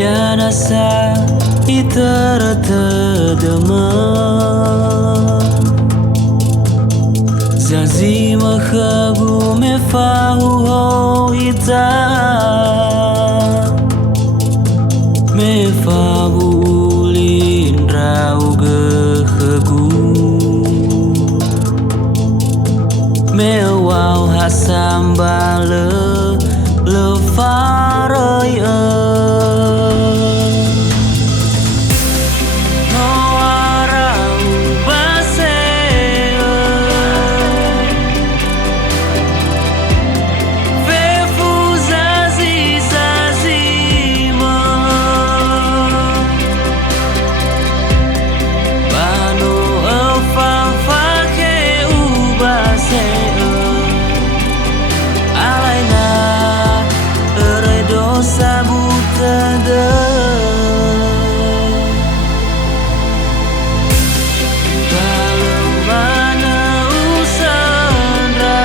nasa itaratadama Zazi makhabu me fahu ho ita Me fabu ulin rau gehagu Me wau hasambale le faroy sabutada kalau mana usandra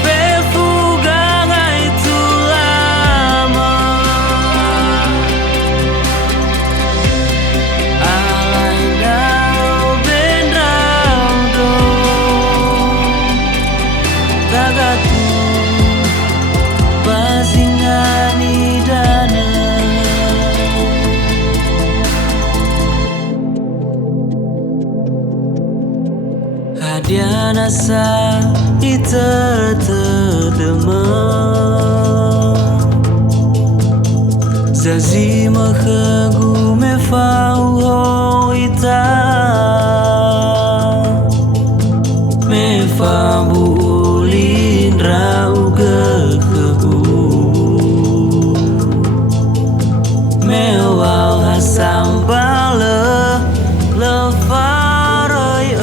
fefugang itu lama alai dao bendrau do tagatu Bazingani dana Hadiah nasa itaratadama Zazi makhagu me fau ho ita Me fabu ulin rau gehagu Mewah hasambale le faroy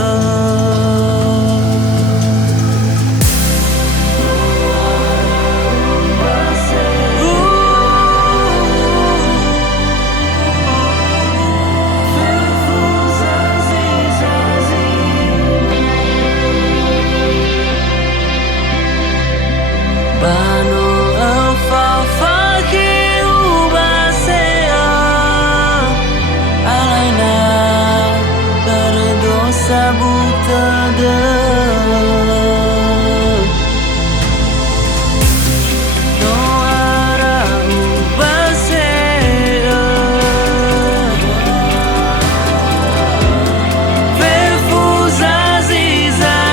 Bano al-fafaki ubasea alaina berdosa butada no ara ubasea fefu zazima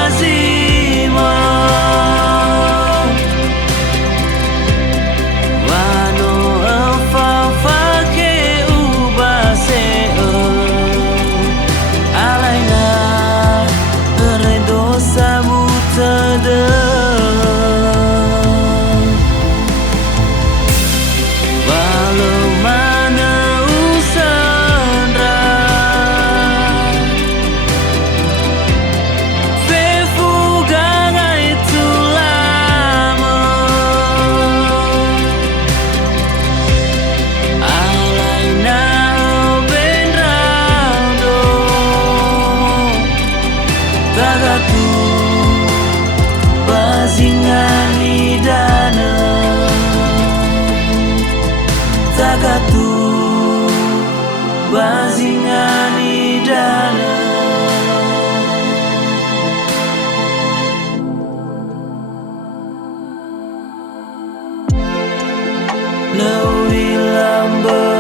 sabutada walau mana usandra fefugang itu lama alaina bendrau do tagatu Bazingani dana tagatu Bazingani dana Lawi lambe